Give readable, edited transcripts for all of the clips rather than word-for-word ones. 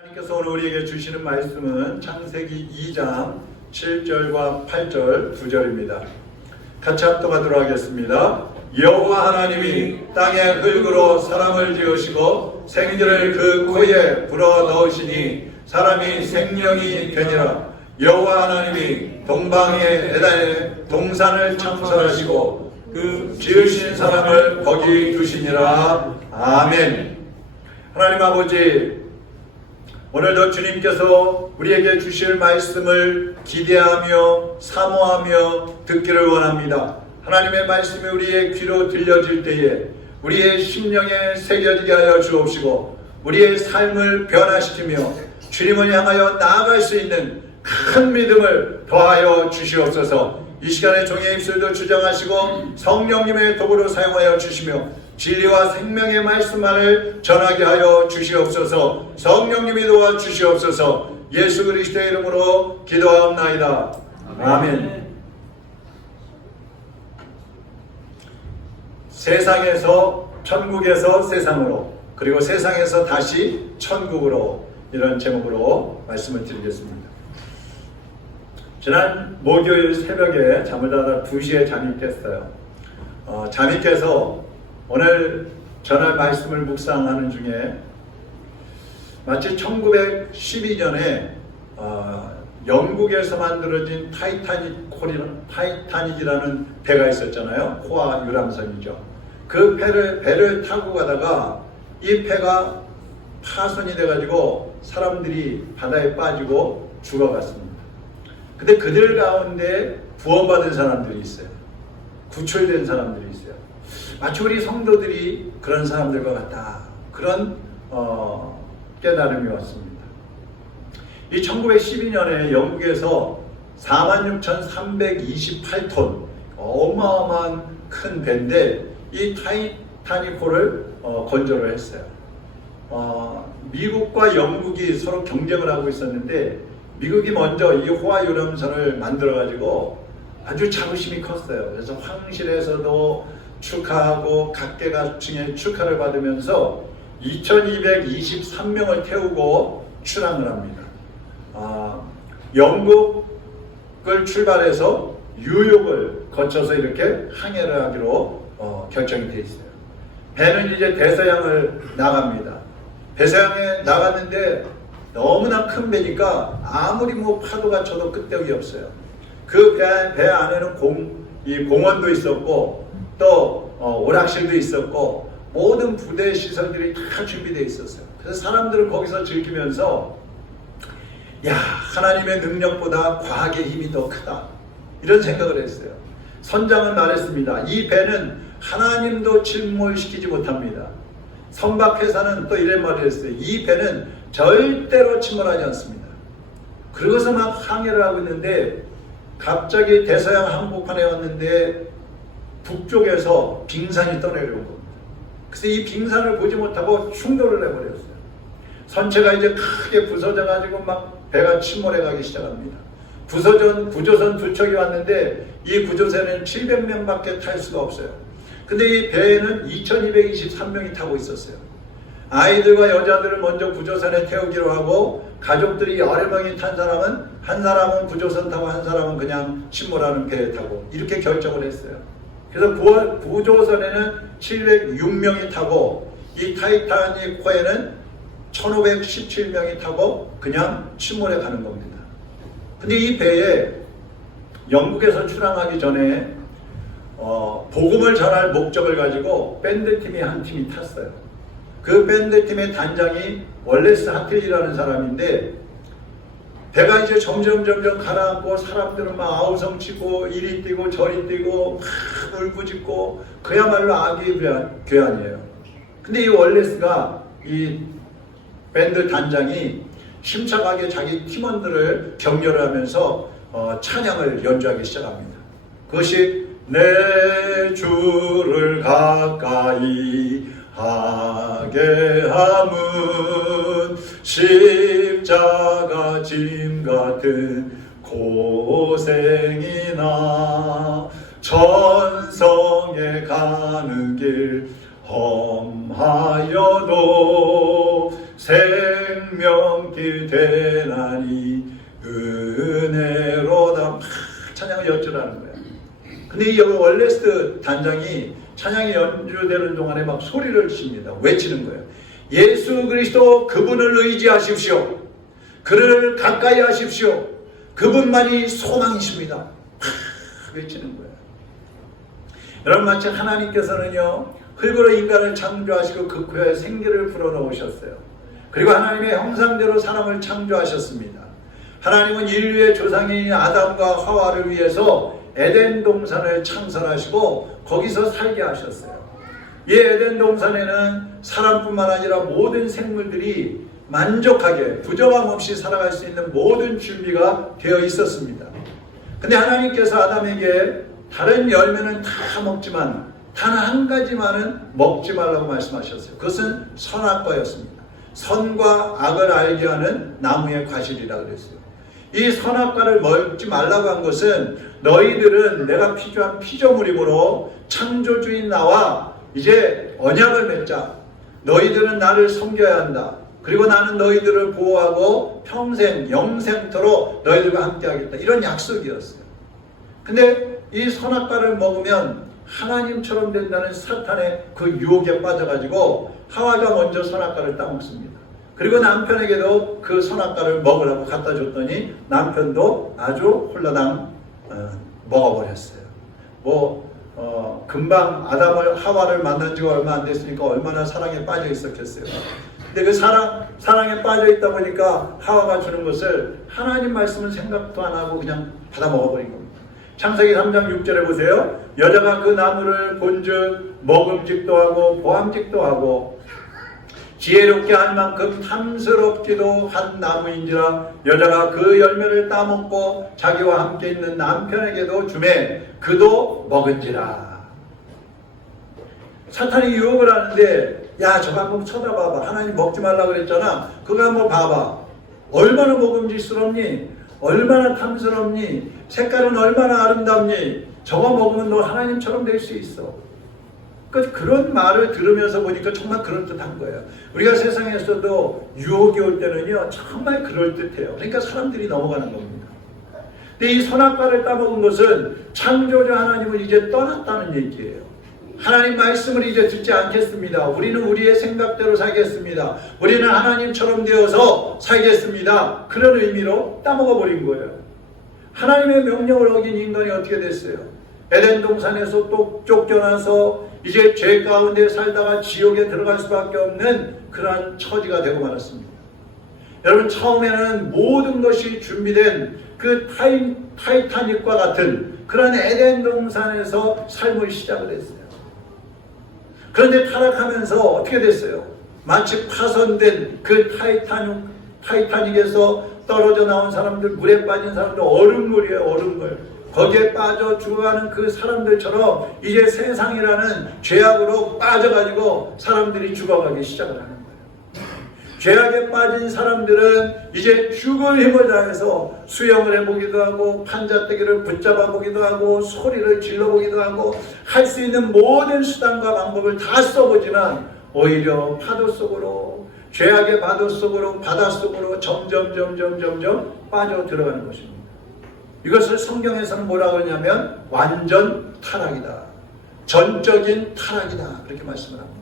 하나님께서 오늘 우리에게 주시는 말씀은 창세기 2장 7절과 8절 2절입니다. 같이 합독하도록 하겠습니다. 여호와 하나님이 땅의 흙으로 사람을 지으시고 생기를 그 코에 불어 넣으시니 사람이 생명이 되니라. 여호와 하나님이 동방의 에덴에 동산을 창설하시고 그 지으신 사람을 거기 두시니라. 아멘. 하나님 아버지, 오늘도 주님께서 우리에게 주실 말씀을 기대하며 사모하며 듣기를 원합니다. 하나님의 말씀이 우리의 귀로 들려질 때에 우리의 심령에 새겨지게 하여 주옵시고 우리의 삶을 변화시키며 주님을 향하여 나아갈 수 있는 큰 믿음을 더하여 주시옵소서. 이 시간에 종의 입술도 주장하시고 성령님의 도구로 사용하여 주시며 진리와 생명의 말씀만을 전하게 하여 주시옵소서. 성령님이 도와 주시옵소서. 예수 그리스도의 이름으로 기도하옵나이다. 아멘. 세상에서 천국에서 세상으로, 그리고 세상에서 다시 천국으로, 이런 제목으로 말씀을 드리겠습니다. 지난 목요일 새벽에 잠을 자다 2시에 잠이 깼어요. 잠이 깨서 오늘 전할 말씀을 묵상하는 중에 마치 1912년에 영국에서 만들어진 타이타닉이라는 배가 있었잖아요. 코아 유람선이죠. 그 배를 타고 가다가 이 배가 파손이 돼가지고 사람들이 바다에 빠지고 죽어갔습니다. 근데 그들 가운데 구원받은 사람들이 있어요. 구출된 사람들이 있어요. 마치 우리 성도들이 그런 사람들과 같다. 그런 깨달음이 왔습니다. 이 1912년에 영국에서 46,328톤 어마어마한 큰 배인데 이 타이타닉호를 건조를 했어요. 미국과 영국이 서로 경쟁을 하고 있었는데 미국이 먼저 이 호아 유람선을 만들어가지고 아주 자부심이 컸어요. 그래서 황실에서도 축하하고 각계각층의 축하를 받으면서 2223명을 태우고 출항을 합니다. 영국을 출발해서 뉴욕을 거쳐서 이렇게 항해를 하기로 결정이 되어 있어요. 배는 이제 대서양을 나갑니다. 대서양에 나갔는데 너무나 큰 배니까 아무리 파도가 쳐도 끄떡이 없어요. 그 배 안에는 공원도 있었고 또 오락실도 있었고 모든 부대 시설들이 다 준비되어 있었어요. 그래서 사람들은 거기서 즐기면서 하나님의 능력보다 과학의 힘이 더 크다, 이런 생각을 했어요. 선장은 말했습니다. 이 배는 하나님도 침몰시키지 못합니다. 선박회사는 또 이런 말을 했어요. 이 배는 절대로 침몰하지 않습니다. 그러고서 막 항해를 하고 있는데 갑자기 대서양 한복판에 왔는데 북쪽에서 빙산이 떠내려온 겁니다. 그래서 이 빙산을 보지 못하고 충돌을 해버렸어요. 선체가 이제 크게 부서져가지고 막 배가 침몰해 가기 시작합니다. 구조선 2척이 왔는데 이 구조선에는 700명밖에 탈 수가 없어요. 근데 이 배에는 2223명이 타고 있었어요. 아이들과 여자들을 먼저 구조선에 태우기로 하고 가족들이 여러 명이 탄 사람은 한 사람은 구조선 타고 한 사람은 그냥 침몰하는 배에 타고 이렇게 결정을 했어요. 그래서 구조선에는 706명이 타고 이 타이타닉호에는 1517명이 타고 그냥 침몰해 가는 겁니다. 근데 이 배에 영국에서 출항하기 전에 복음을 전할 목적을 가지고 밴드팀이 한 팀이 탔어요. 그 밴드팀의 단장이 월레스 하틀리라는 사람인데 배가 이제 점점 가라앉고 사람들은 막 아우성치고 이리 뛰고 저리 뛰고 막 울부짖고 그야말로 악의 교환이에요. 근데 이 월레스가 이 밴드 단장이 심차게 자기 팀원들을 격려를 하면서 찬양을 연주하기 시작합니다. 그것이 내 주를 가까이 하게 함은 십자가 짐 같은 고생이나 천성에 가는 길 험하여도 생명길 되나니 은혜로다. 막 찬양을 연주하는 거예요. 근데 이 월레스트 단장이 찬양이 연주되는 동안에 막 소리를 칩니다. 외치는 거예요. 예수 그리스도 그분을 의지하십시오. 그를 가까이 하십시오. 그분만이 소망이십니다. 외치는 거예요. 여러분, 마치 하나님께서는요, 흙으로 인간을 창조하시고 그 코에 생기를 불어넣으셨어요. 그리고 하나님의 형상대로 사람을 창조하셨습니다. 하나님은 인류의 조상인 아담과 하와를 위해서 에덴 동산을 창설하시고 거기서 살게 하셨어요. 이 에덴 동산에는 사람뿐만 아니라 모든 생물들이 만족하게 부정함 없이 살아갈 수 있는 모든 준비가 되어 있었습니다. 근데 하나님께서 아담에게 다른 열매는 다 먹지만 단 한 가지만은 먹지 말라고 말씀하셨어요. 그것은 선악과였습니다. 선과 악을 알게 하는 나무의 과실이라 그랬어요. 이 선악과를 먹지 말라고 한 것은 너희들은 내가 피조한 피조물이므로 창조주인 나와 이제 언약을 맺자. 너희들은 나를 섬겨야 한다. 그리고 나는 너희들을 보호하고 평생 영생토록 너희들과 함께 하겠다. 이런 약속이었어요. 근데 이 선악과를 먹으면 하나님처럼 된다는 사탄의 그 유혹에 빠져가지고 하와가 먼저 선악과를 따먹습니다. 그리고 남편에게도 그 선악과를 먹으라고 갖다 줬더니 남편도 아주 홀라당 먹어버렸어요. 금방 아담을 하와를 만난 지가 얼마 안 됐으니까 얼마나 사랑에 빠져 있었겠어요. 근데 그 사랑에 빠져 있다 보니까 하와가 주는 것을 하나님 말씀은 생각도 안 하고 그냥 받아 먹어버린 겁니다. 창세기 3장 6절에 보세요. 여자가 그 나무를 본즉 먹음직도 하고 보암직도 하고 지혜롭게 할 만큼 탐스럽기도 한 나무인지라 여자가 그 열매를 따먹고 자기와 함께 있는 남편에게도 주매 그도 먹은지라. 사탄이 유혹을 하는데 야 저거 한번 쳐다봐봐. 하나님 먹지 말라고 그랬잖아. 그거 한번 봐봐. 얼마나 먹음직스럽니? 얼마나 탐스럽니? 색깔은 얼마나 아름답니? 저거 먹으면 너 하나님처럼 될 수 있어. 그런 말을 들으면서 보니까 정말 그럴듯한 거예요. 우리가 세상에서도 유혹이 올 때는요 정말 그럴듯해요. 그러니까 사람들이 넘어가는 겁니다. 근데 이 선악과를 따먹은 것은 창조주 하나님을 이제 떠났다는 얘기예요. 하나님 말씀을 이제 듣지 않겠습니다. 우리는 우리의 생각대로 살겠습니다. 우리는 하나님처럼 되어서 살겠습니다. 그런 의미로 따먹어버린 거예요. 하나님의 명령을 어긴 인간이 어떻게 됐어요? 에덴 동산에서 또 쫓겨나서 이제 죄 가운데 살다가 지옥에 들어갈 수밖에 없는 그러한 처지가 되고 말았습니다. 여러분, 처음에는 모든 것이 준비된 그 타이타닉과 같은 그런 에덴 동산에서 삶을 시작을 했어요. 그런데 타락하면서 어떻게 됐어요? 마치 파손된 그 타이타닉에서 떨어져 나온 사람들, 물에 빠진 사람들, 얼음물이에요, 얼음물. 거기에 빠져 죽어가는 그 사람들처럼 이제 세상이라는 죄악으로 빠져가지고 사람들이 죽어가기 시작을 하는 거예요. 죄악에 빠진 사람들은 이제 죽을 힘을 다해서 수영을 해보기도 하고 판자떼기를 붙잡아 보기도 하고 소리를 질러보기도 하고 할 수 있는 모든 수단과 방법을 다 써보지만 오히려 파도 속으로, 죄악의 파도 속으로, 바다 속으로 점점 빠져 들어가는 것입니다. 이것을 성경에서는 뭐라고 하냐면 완전 타락이다. 전적인 타락이다. 그렇게 말씀을 합니다.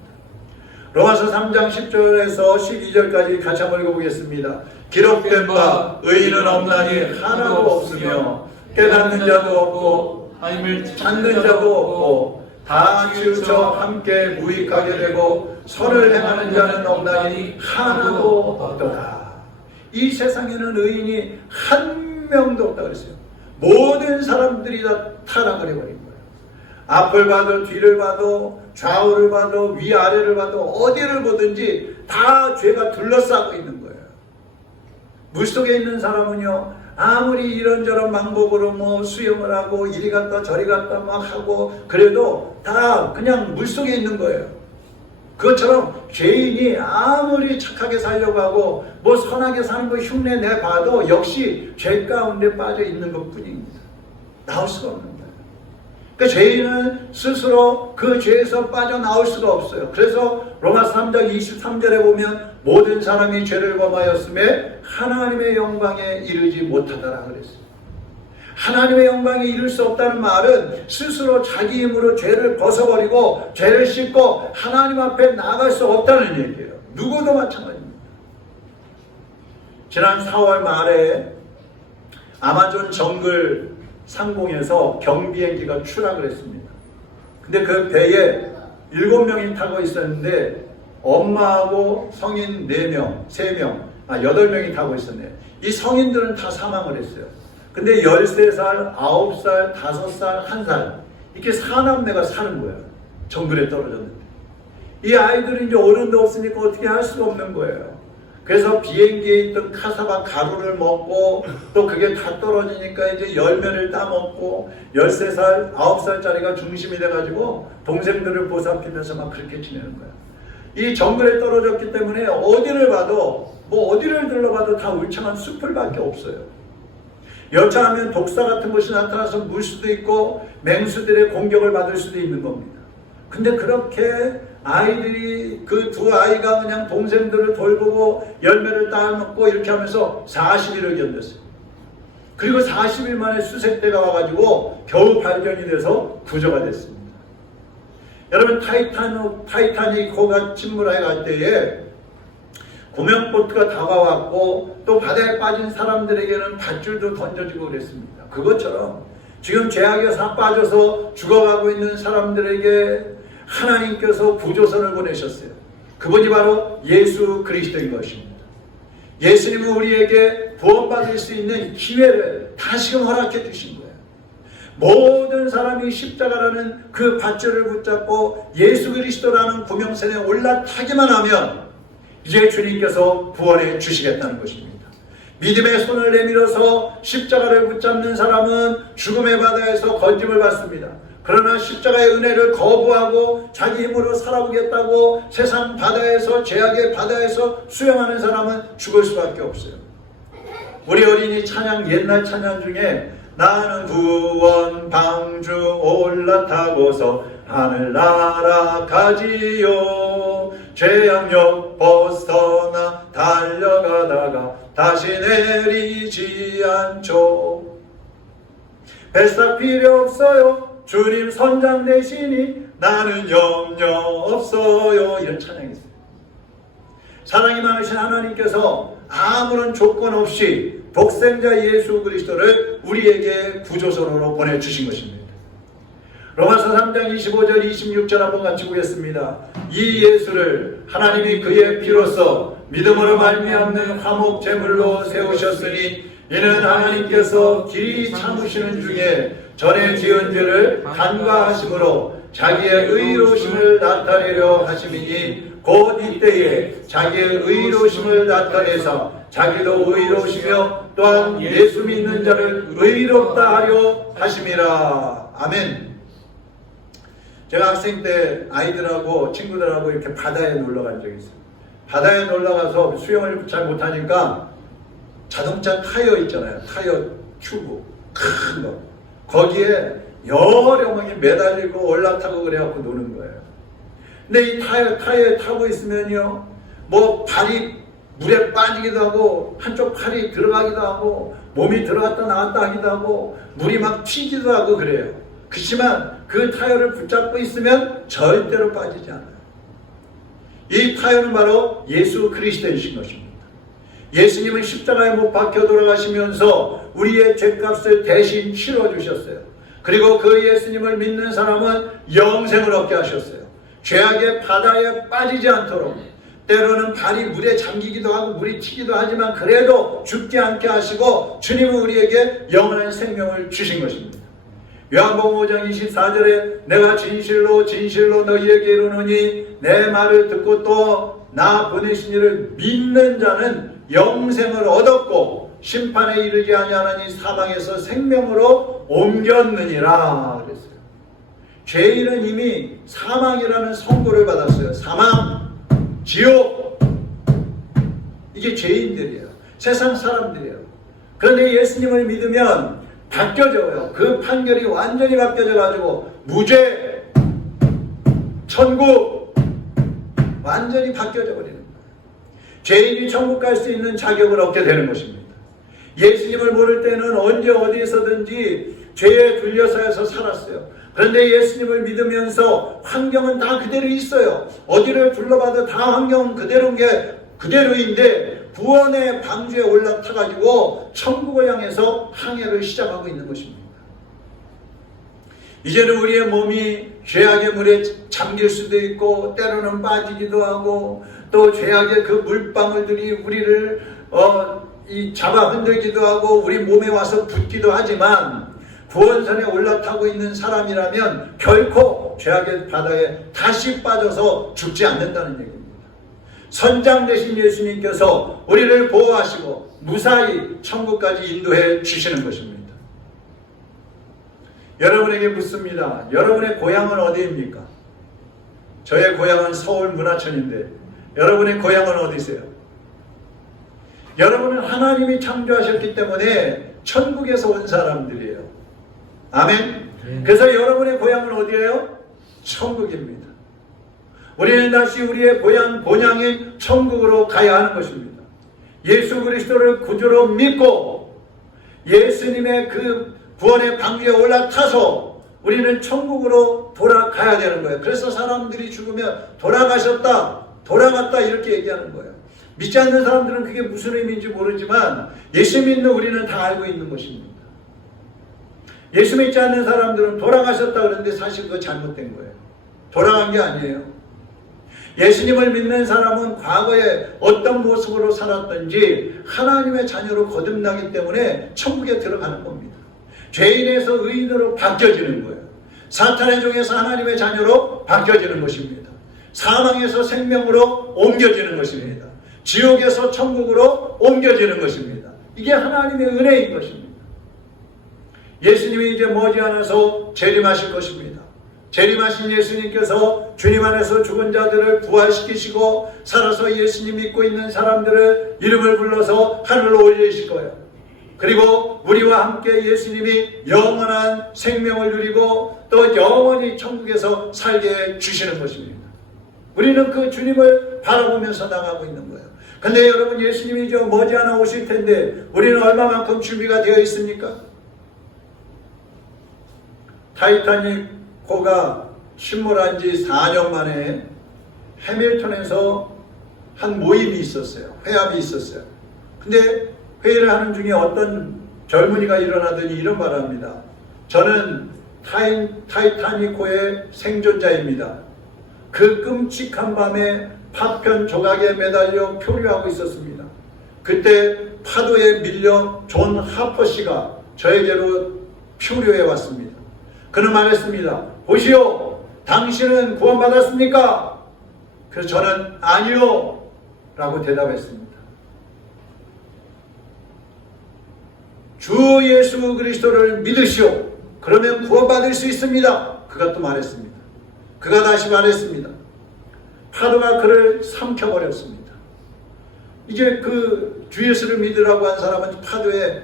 로마서 3장 10절에서 12절까지 같이 한번 읽어보겠습니다. 기록된 바 의인은 없나니 하나도 없으며 깨닫는 자도 없고 하나님을 찾는 자도 없고 다 치우쳐 함께 무익하게 되고 선을 행하는 자는 없나니 하나도 없도다. 이 세상에는 의인이 한 명도 없다 그랬어요. 모든 사람들이 다 타락을 해버린 거예요. 앞을 봐도 뒤를 봐도 좌우를 봐도 위아래를 봐도 어디를 보든지 다 죄가 둘러싸고 있는 거예요. 물속에 있는 사람은요 아무리 이런저런 방법으로 수영을 하고 이리 갔다 저리 갔다 막 하고 그래도 다 그냥 물속에 있는 거예요. 그것처럼 죄인이 아무리 착하게 살려고 하고 선하게 사는 거 흉내 내봐도 역시 죄 가운데 빠져 있는 것 뿐입니다. 나올 수가 없는 거예요. 그러니까 죄인은 스스로 그 죄에서 빠져나올 수가 없어요. 그래서 로마서 3장 23절에 보면 모든 사람이 죄를 범하였음에 하나님의 영광에 이르지 못하더라 그랬어요. 하나님의 영광에 이를 수 없다는 말은 스스로 자기 힘으로 죄를 벗어버리고 죄를 씻고 하나님 앞에 나아갈 수 없다는 얘기예요. 누구도 마찬가지입니다. 지난 4월 말에 아마존 정글 상공에서 경비행기가 추락을 했습니다. 근데 그 배에 7명이 타고 있었는데 엄마하고 성인 4명, 8명이 타고 있었네요. 이 성인들은 다 사망을 했어요. 근데 13살, 9살, 5살, 1살 이렇게 4남매가 사는 거예요. 정글에 떨어졌는데. 이 아이들은 이제 어른도 없으니까 어떻게 할 수가 없는 거예요. 그래서 비행기에 있던 카사바 가루를 먹고 또 그게 다 떨어지니까 이제 열매를 따먹고 13살, 9살짜리가 중심이 돼가지고 동생들을 보살피면서 막 그렇게 지내는 거예요. 이 정글에 떨어졌기 때문에 어디를 봐도 어디를 둘러봐도 다 울창한 숲을밖에 없어요. 여차하면 독사 같은 것이 나타나서 물 수도 있고 맹수들의 공격을 받을 수도 있는 겁니다. 근데 그렇게 아이들이 그 두 아이가 그냥 동생들을 돌보고 열매를 따먹고 이렇게 하면서 40일을 견뎠어요. 그리고 40일 만에 수색대가 와가지고 겨우 발견이 돼서 구조가 됐습니다. 여러분 타이타닉호가 침몰해 갈 때에 구명보트가 다가왔고 또 바다에 빠진 사람들에게는 밧줄도 던져지고 그랬습니다. 그것처럼 지금 죄악에 빠져서 죽어가고 있는 사람들에게 하나님께서 구조선을 보내셨어요. 그분이 바로 예수 그리스도인 것입니다. 예수님은 우리에게 구원받을 수 있는 기회를 다시금 허락해 주신 거예요. 모든 사람이 십자가라는 그 밧줄을 붙잡고 예수 그리스도라는 구명선에 올라타기만 하면 이제 주님께서 구원해 주시겠다는 것입니다. 믿음의 손을 내밀어서 십자가를 붙잡는 사람은 죽음의 바다에서 건짐을 받습니다. 그러나 십자가의 은혜를 거부하고 자기 힘으로 살아보겠다고 세상 바다에서 죄악의 바다에서 수영하는 사람은 죽을 수밖에 없어요. 우리 어린이 찬양, 옛날 찬양 중에 나는 구원 방주 올라타고서 하늘 날아가지요 죄악력 벗어나 달려가다가 다시 내리지 않죠. 뱃삭 필요 없어요. 주님 선장 되시니 나는 염려 없어요. 이런 찬양이 있어요. 사랑이 많으신 하나님께서 아무런 조건 없이 독생자 예수 그리스도를 우리에게 구조선으로 보내주신 것입니다. 로마서 3장 25절 26절 한번 같이 보겠습니다. 이 예수를 하나님이 그의 피로써 믿음으로 말미암는 화목 제물로 세우셨으니 이는 하나님께서 길이 참으시는 중에 전에 지은 죄를 간과하심으로 자기의 의로우심을 나타내려 하심이니 곧 이때에 자기의 의로우심을 나타내서 자기도 의로우시며 또한 예수 믿는 자를 의롭다 하려 하심이라. 아멘. 제가 학생 때 아이들하고 친구들하고 이렇게 바다에 놀러 간 적이 있어요. 바다에 놀러 가서 수영을 잘 못하니까 자동차 타이어 있잖아요. 타이어 튜브 큰 거. 거기에 여러 명이 매달리고 올라타고 그래갖고 노는 거예요. 근데 이 타이어에 타고 있으면요, 뭐 발이 물에 빠지기도 하고 한쪽 팔이 들어가기도 하고 몸이 들어갔다 나왔다 하기도 하고 물이 막 튀기도 하고 그래요. 그렇지만 그 타이어를 붙잡고 있으면 절대로 빠지지 않아요. 이 타이어는 바로 예수 그리스도이신 것입니다. 예수님은 십자가에 못 박혀 돌아가시면서 우리의 죄값을 대신 치러주셨어요. 그리고 그 예수님을 믿는 사람은 영생을 얻게 하셨어요. 죄악의 바다에 빠지지 않도록, 때로는 발이 물에 잠기기도 하고 물이 튀기도 하지만 그래도 죽지 않게 하시고 주님은 우리에게 영원한 생명을 주신 것입니다. 요한복음 5장 24절에 내가 진실로 진실로 너희에게 이르노니 내 말을 듣고 또 나 보내신 이를 믿는 자는 영생을 얻었고 심판에 이르지 아니하나니 사망에서 생명으로 옮겼느니라 그랬어요. 죄인은 이미 사망이라는 선고를 받았어요. 사망, 지옥, 이게 죄인들이에요. 세상 사람들이에요. 그런데 예수님을 믿으면 바뀌어져요. 그 판결이 완전히 바뀌어져가지고 무죄, 천국 완전히 바뀌어져 버리는 거예요. 죄인이 천국 갈 수 있는 자격을 얻게 되는 것입니다. 예수님을 모를 때는 언제 어디에서든지 죄에 둘러싸여서 살았어요. 그런데 예수님을 믿으면서 환경은 다 그대로 있어요. 어디를 둘러봐도 다 환경은 그대로인데 구원의 방주에 올라타가지고 천국을 향해서 항해를 시작하고 있는 것입니다. 이제는 우리의 몸이 죄악의 물에 잠길 수도 있고 때로는 빠지기도 하고 또 죄악의 그 물방울들이 우리를 잡아 흔들기도 하고 우리 몸에 와서 붙기도 하지만 구원선에 올라타고 있는 사람이라면 결코 죄악의 바다에 다시 빠져서 죽지 않는다는 얘기입니다. 선장 되신 예수님께서 우리를 보호하시고 무사히 천국까지 인도해 주시는 것입니다. 여러분에게 묻습니다. 여러분의 고향은 어디입니까? 저의 고향은 서울 문화천인데 여러분의 고향은 어디세요? 여러분은 하나님이 창조하셨기 때문에 천국에서 온 사람들이에요. 아멘? 그래서 여러분의 고향은 어디예요? 천국입니다. 우리는 다시 우리의 고향, 본향인 천국으로 가야 하는 것입니다. 예수 그리스도를 구주로 믿고 예수님의 그 구원의 방주에 올라타서 우리는 천국으로 돌아가야 되는 거예요. 그래서 사람들이 죽으면 돌아갔다 이렇게 얘기하는 거예요. 믿지 않는 사람들은 그게 무슨 의미인지 모르지만 예수 믿는 우리는 다 알고 있는 것입니다. 예수 믿지 않는 사람들은 돌아가셨다 그러는데 사실 그거 잘못된 거예요. 돌아간 게 아니에요. 예수님을 믿는 사람은 과거에 어떤 모습으로 살았든지 하나님의 자녀로 거듭나기 때문에 천국에 들어가는 겁니다. 죄인에서 의인으로 바뀌어지는 거예요. 사탄의 종에서 하나님의 자녀로 바뀌어지는 것입니다. 사망에서 생명으로 옮겨지는 것입니다. 지옥에서 천국으로 옮겨지는 것입니다. 이게 하나님의 은혜인 것입니다. 예수님이 이제 머지않아서 재림하실 것입니다. 재림하신 예수님께서 주님 안에서 죽은 자들을 부활시키시고 살아서 예수님 믿고 있는 사람들을 이름을 불러서 하늘로 올리실 거예요. 그리고 우리와 함께 예수님이 영원한 생명을 누리고 또 영원히 천국에서 살게 해주시는 것입니다. 우리는 그 주님을 바라보면서 나가고 있는 거예요. 근데 여러분 예수님이 저 머지않아 오실 텐데 우리는 얼마만큼 준비가 되어 있습니까? 타이타닉호가 침몰한 지 4년 만에 해밀턴에서 한 모임이 있었어요. 회합이 있었어요. 근데 회의를 하는 중에 어떤 젊은이가 일어나더니 이런 말을 합니다. 저는 타이타닉호의 생존자입니다. 그 끔찍한 밤에 파편 조각에 매달려 표류하고 있었습니다. 그때 파도에 밀려 존 하퍼 씨가 저에게로 표류해 왔습니다. 그는 말했습니다. 보시오, 당신은 구원받았습니까? 그래서 저는 아니요 라고 대답했습니다. 주 예수 그리스도를 믿으시오. 그러면 구원받을 수 있습니다. 그가 또 말했습니다. 그가 다시 말했습니다. 파도가 그를 삼켜버렸습니다. 이제 그 주 예수를 믿으라고 한 사람은 파도에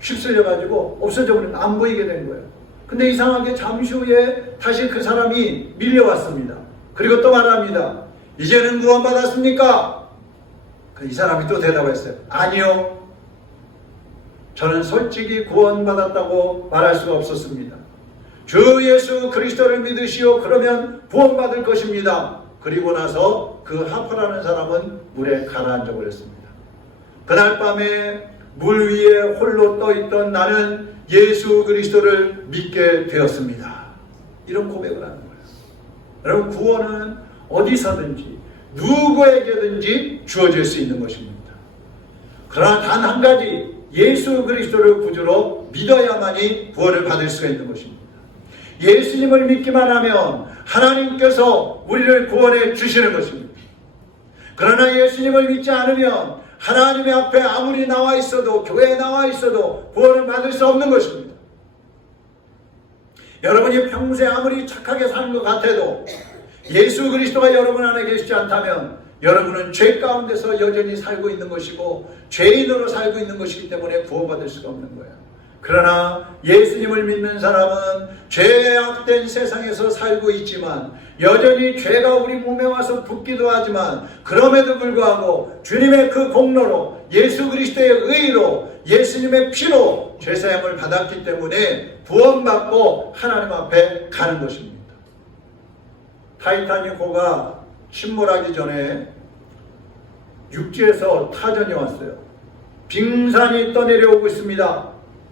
휩쓸려가지고 없어져 안 보이게 된 거예요. 근데 이상하게 잠시 후에 다시 그 사람이 밀려왔습니다. 그리고 또 말합니다. 이제는 구원받았습니까? 이 사람이 또 대답했어요. 아니요. 저는 솔직히 구원받았다고 말할 수가 없었습니다. 주 예수 그리스도를 믿으시오. 그러면 구원받을 것입니다. 그리고 나서 그 하퍼라는 사람은 물에 가라앉아 버렸습니다. 그날 밤에 물 위에 홀로 떠있던 나는 예수 그리스도를 믿게 되었습니다. 이런 고백을 하는 거예요. 여러분 구원은 어디서든지 누구에게든지 주어질 수 있는 것입니다. 그러나 단 한 가지 예수 그리스도를 구주로 믿어야만이 구원을 받을 수가 있는 것입니다. 예수님을 믿기만 하면 하나님께서 우리를 구원해 주시는 것입니다. 그러나 예수님을 믿지 않으면 하나님의 앞에 아무리 나와 있어도 교회에 나와 있어도 구원을 받을 수 없는 것입니다. 여러분이 평소에 아무리 착하게 사는 것 같아도 예수 그리스도가 여러분 안에 계시지 않다면 여러분은 죄 가운데서 여전히 살고 있는 것이고 죄인으로 살고 있는 것이기 때문에 구원받을 수가 없는 거예요. 그러나 예수님을 믿는 사람은 죄악된 세상에서 살고 있지만 여전히 죄가 우리 몸에 와서 붙기도 하지만 그럼에도 불구하고 주님의 그 공로로 예수 그리스도의 의로 예수님의 피로 죄사함을 받았기 때문에 구원받고 하나님 앞에 가는 것입니다. 타이타닉호가 침몰하기 전에 육지에서 타전이 왔어요. 빙산이 떠내려오고 있습니다.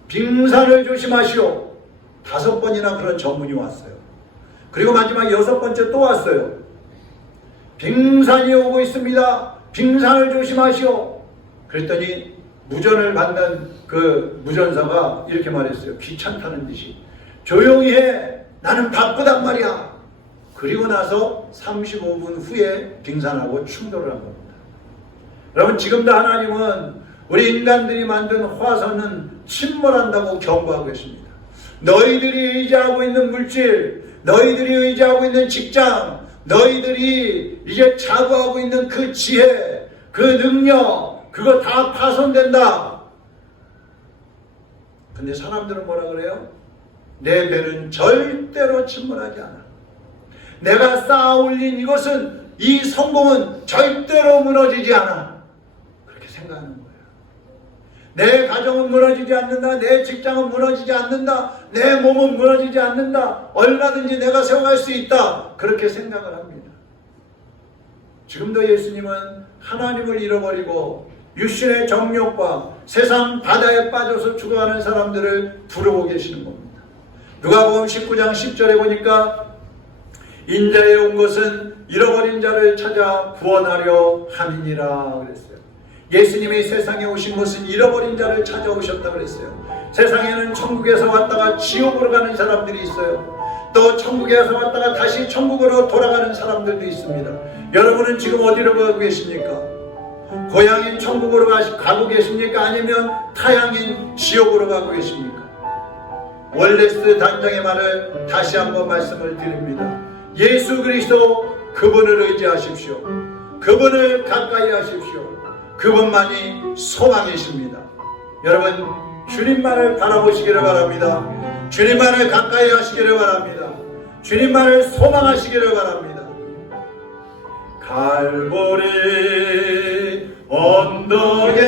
빙산을 조심하시오. 5번이나 그런 전문이 왔어요. 그리고 마지막 6번째 또 왔어요. 빙산이 오고 있습니다. 빙산을 조심하시오. 그랬더니 무전을 받는 그 무전사가 이렇게 말했어요. 귀찮다는 듯이. 조용히 해. 나는 바쁘단 말이야. 그리고 나서 35분 후에 빙산하고 충돌을 한 겁니다. 여러분, 지금도 하나님은 우리 인간들이 만든 화성은 침몰한다고 경고하고 계십니다. 너희들이 의지하고 있는 물질, 너희들이 의지하고 있는 직장, 너희들이 이제 자부하고 있는 그 지혜, 그 능력, 그거 다 파손된다. 근데 사람들은 뭐라 그래요? 내 배는 절대로 침몰하지 않아. 내가 쌓아 올린 이것은, 이 성공은 절대로 무너지지 않아. 그렇게 생각하는 거예요. 내 가정은 무너지지 않는다. 내 직장은 무너지지 않는다. 내 몸은 무너지지 않는다. 얼마든지 내가 세워갈 수 있다. 그렇게 생각을 합니다. 지금도 예수님은 하나님을 잃어버리고 육신의 정욕과 세상 바다에 빠져서 죽어가는 사람들을 부르고 계시는 겁니다. 누가복음 19장 10절에 보니까 인자에 온 것은 잃어버린 자를 찾아 구원하려 함이니라 그랬어요. 예수님이 세상에 오신 것은 잃어버린 자를 찾아오셨다 그랬어요. 세상에는 천국에서 왔다가 지옥으로 가는 사람들이 있어요. 또 천국에서 왔다가 다시 천국으로 돌아가는 사람들도 있습니다. 여러분은 지금 어디로 가고 계십니까? 고향인 천국으로 가고 계십니까? 아니면 타향인 지옥으로 가고 계십니까? 월레스 단장의 말을 다시 한번 말씀을 드립니다. 예수 그리스도, 그분을 의지하십시오. 그분을 가까이 하십시오. 그분만이 소망이십니다. 여러분, 주님만을 바라보시기를 바랍니다. 주님만을 가까이 하시기를 바랍니다. 주님만을 소망하시기를 바랍니다. 갈보리 언덕에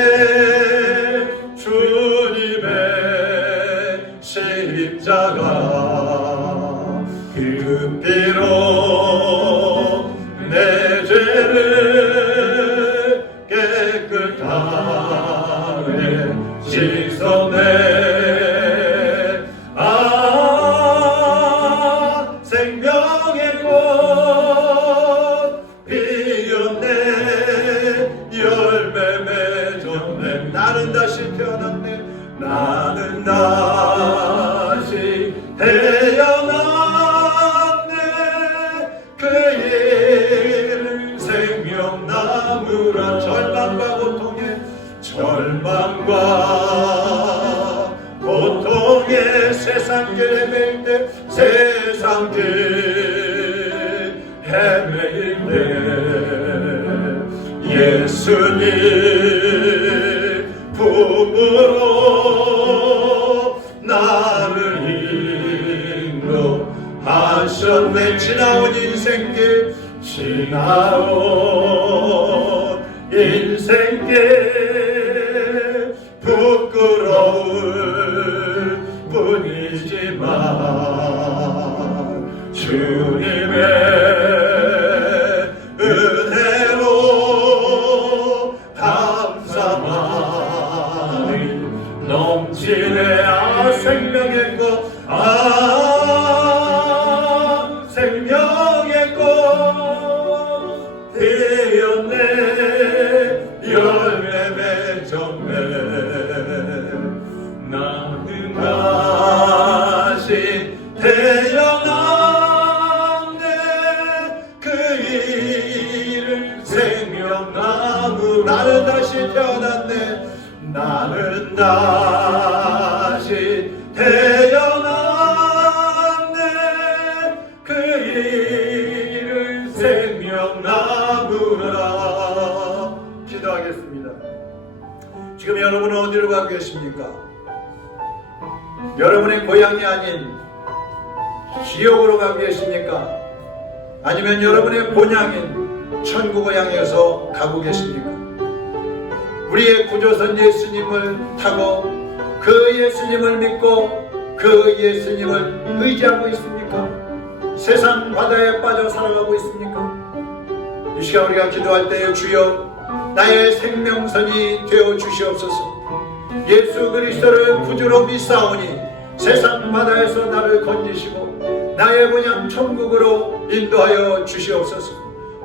주님의 십자가, 그 피로 내 죄를 깨끗하게 씻어내. 아, 생명의 꽃 피었네. 열매 맺었네. 나는 다시 태어났네. 나는 다시 태어났네. 그 일 생명나무라. 절망과 고통의 세상길 헤맬 때, 세상길 헤맬 때 예수님 품으로 나를 인도하셨네. 지나온 인생길, 지나온 인생길 부끄러울 뿐이지만 주님의 은혜로 감사만이 넘치네. 아, 생명의 꽃, 아, 생명의 꽃 피었네. 열매 맺었네. 나는 다시 태어났네. 그 일을 생명나무. 나는 다시 태어났네. 나는 다시 태어났네. 그 일을 생명나무라. 기도하겠습니다. 지금 여러분은 어디로 가고 계십니까? 여러분의 고향이 아닌 지옥으로 가고 계십니까? 아니면 여러분의 본향인 천국을 향해서 가고 계십니까? 우리의 구조선 예수님을 타고 그 예수님을 믿고 그 예수님을 의지하고 있습니까? 세상 바다에 빠져 살아가고 있습니까? 이 시간 우리가 기도할 때에 주여 나의 생명선이 되어 주시옵소서. 예수 그리스도를 구주로 믿사오니 세상 바다에서 나를 건지시고 나의 본향 천국으로 인도하여 주시옵소서.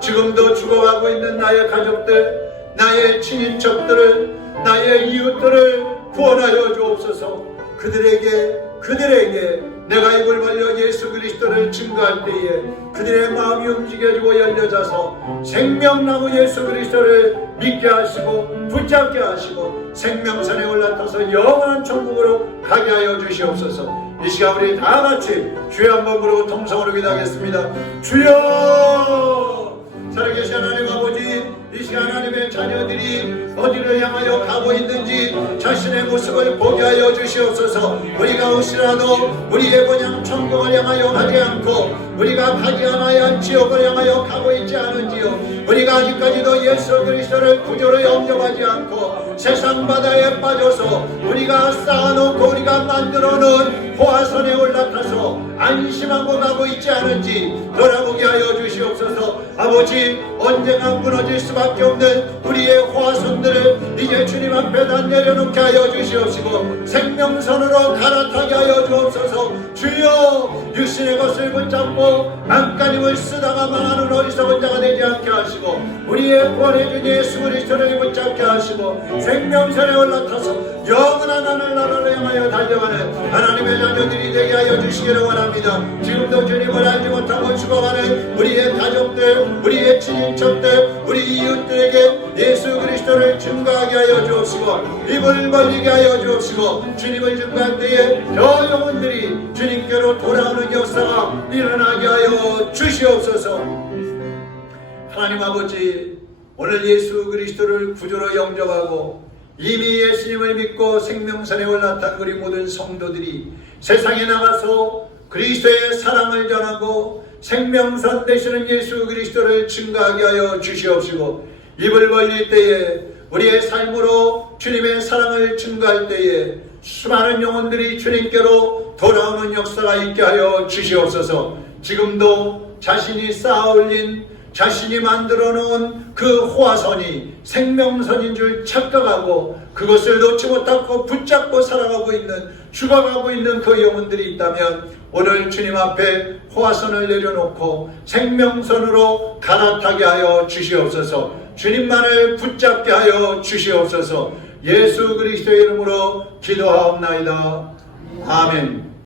지금도 죽어가고 있는 나의 가족들, 나의 친인척들을, 나의 이웃들을 구원하여 주옵소서. 그들에게 내가 입을 벌려 예수 그리스도를 증거할 때에 그들의 마음이 움직여지고 열려져서 생명나무 예수 그리스도를 믿게 하시고 붙잡게 하시고 생명선에 올라타서 영원한 천국으로 가게 하여 주시옵소서. 이 시간 우리 다 같이 주여 한번 부르고 통성으로 기도하겠습니다. 주여! 살아계신 하나님 아버지, 이 시간 하나님의 자녀들이 어디를 향하여 가고 있는지 자신의 모습을 보게 하여 주시옵소서. 우리가 혹시라도 우리의 본향 천국을 향하여 가지 않고 우리가 가지 않아야 할 지옥을 향하여 가고 있지 않은지요. 우리가 아직까지도 예수 그리스도를 구주로 영접하지 않고 세상 바다에 빠져서 우리가 쌓아놓고 우리가 만들어 놓은 호화선에 올라타서 안심하고 가고 있지 않은지 돌아보게 하여 주시옵소서. 아버지, 언젠가 무너질 수밖에 없는 우리의 호화선들을 이제 주님 앞에다 내려놓게 하여 주시옵시고 생명선으로 갈아타게 하여 주옵소서. 주여, 육신의 것을 붙잡고 안간힘을 쓰다가 망하는 어리석은 자가 되지 않게 하시고 우리의 구원해준 예수 그리스도를 붙잡게 하시고 생명선에 올라타서 영원한 하늘나라를 향하여 달려가는 하나님의 자녀들이 되게 하여 주시기를 원합니다. 지금도 주님을 알지 못하고 죽어가는 우리의 가족들, 우리의 친인척들, 우리 이웃들에게 예수 그리스도를 증거하게 하여 주옵시고 입을 벌리게 하여 주옵시고 주님을 증거할 때에 저 영혼들이 주님께로 돌아오는 역사가 일어나게 하여 주시옵소서. 하나님 아버지, 오늘 예수 그리스도를 구주로 영접하고 이미 예수님을 믿고 생명선에 올라탄 우리 모든 성도들이 세상에 나가서 그리스도의 사랑을 전하고 생명선 되시는 예수 그리스도를 증거하게 하여 주시옵시고 입을 벌릴 때에 우리의 삶으로 주님의 사랑을 증거할 때에 수많은 영혼들이 주님께로 돌아오는 역사가 있게 하여 주시옵소서. 지금도 자신이 쌓아 올린 자신이 만들어 놓은 그 호화선이 생명선인 줄 착각하고 그것을 놓지 못하고 붙잡고 살아가고 있는, 죽어가고 있는 그 영혼들이 있다면 오늘 주님 앞에 호화선을 내려놓고 생명선으로 갈아타게 하여 주시옵소서. 주님만을 붙잡게 하여 주시옵소서. 예수 그리스도의 이름으로 기도하옵나이다. 아멘.